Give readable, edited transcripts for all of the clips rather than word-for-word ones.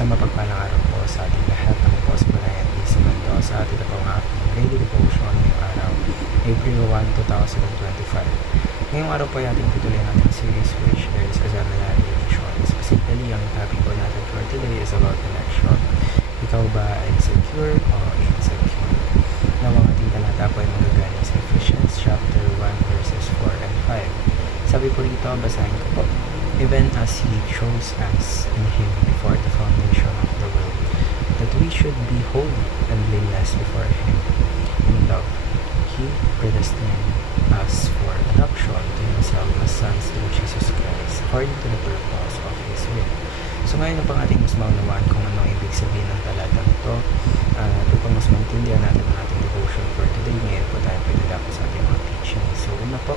Sa mapagpalang araw po sa ating lahat, ako po si Brian D. Mendoza at ito po ang ating daily devotion ngayong araw, April 1, 2025. Ngayong araw po ay ating tutuloy natin series which is Examinary Election. Specifically, ang topic po natin for today is about election. Ikaw ba ay secure o insecure? Now, ang ating talata po ay magagaling sa Ephesians chapter 1 verses 4 and 5. Sabi po rito, basahin ko po. Even as He chose us in Him before the foundation of the world, that we should be holy and blameless before Him. In love, He predestined us for adoption to Himself as sons through Jesus Christ, according to the purpose of His will. So ngayon na pang ating mas maunawaan kung ano ang ibig sabihin ng talata nito. Upang mas maintindihan natin ang ating devotion for today, ngayon po tayo pwede dapat sa ating mga teaching. So una po,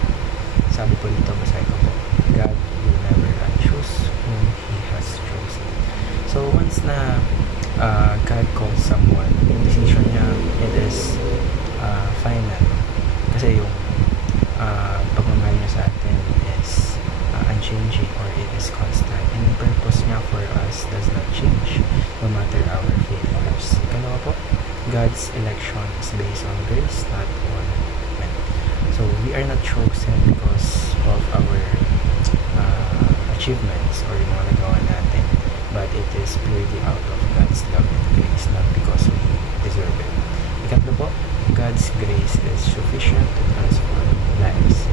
sabi po dito, basahin ko po, God will never choose whom He has chosen. So once na God calls someone, yung decision niya, it is final. Kasi yung pagmamahal niya sa atin is unchanging or it is constant. And yung purpose niya for us does not change no matter our failures. Ikalawa po, God's election is based on grace, not on men. So we are not chosen because of our achievements or yung mga nagawa natin, but it is purely out of God's love and grace, not because we deserve it. Ikatlo po, God's grace is sufficient to transform lives.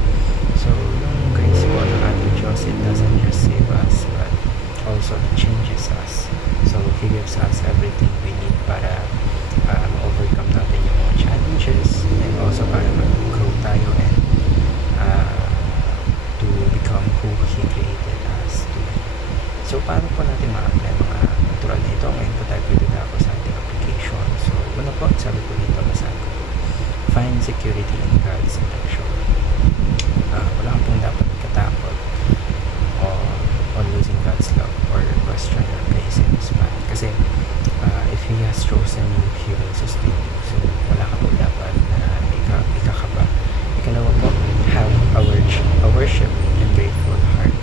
So yung grace po ng ating Diyos, it doesn't just save us, but also it changes us. So He gives us everything we need para ma-overcome natin yung mga challenges, and also para mag-grow tayo and to become who He created us to be. So paano po natin ma-apply mga natural na ito? Ngayon po tayo pwede ako sa ating application. So una po, sabi po dito, basahin ko, find security in God's election. Wala kang pong dapat katakot on losing God's love or question your place in His plan. Kasi if He has chosen you, He will sustain you. So wala ka po dapat na ikakaba. Ikalawa po, have a worship and grateful heart.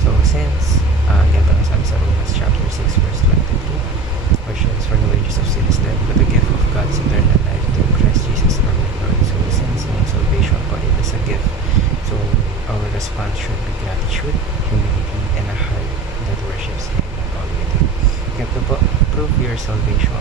So since ganito ang sabi sa Romans chapter 6 verse 23, questions for the wages of sin is death, but the gift of God's eternal life through Christ Jesus our Lord. So since yung salvation po, it is a gift. So our response should be gratitude, humility, and a heart that worships Him with all within. Ito po, prove your salvation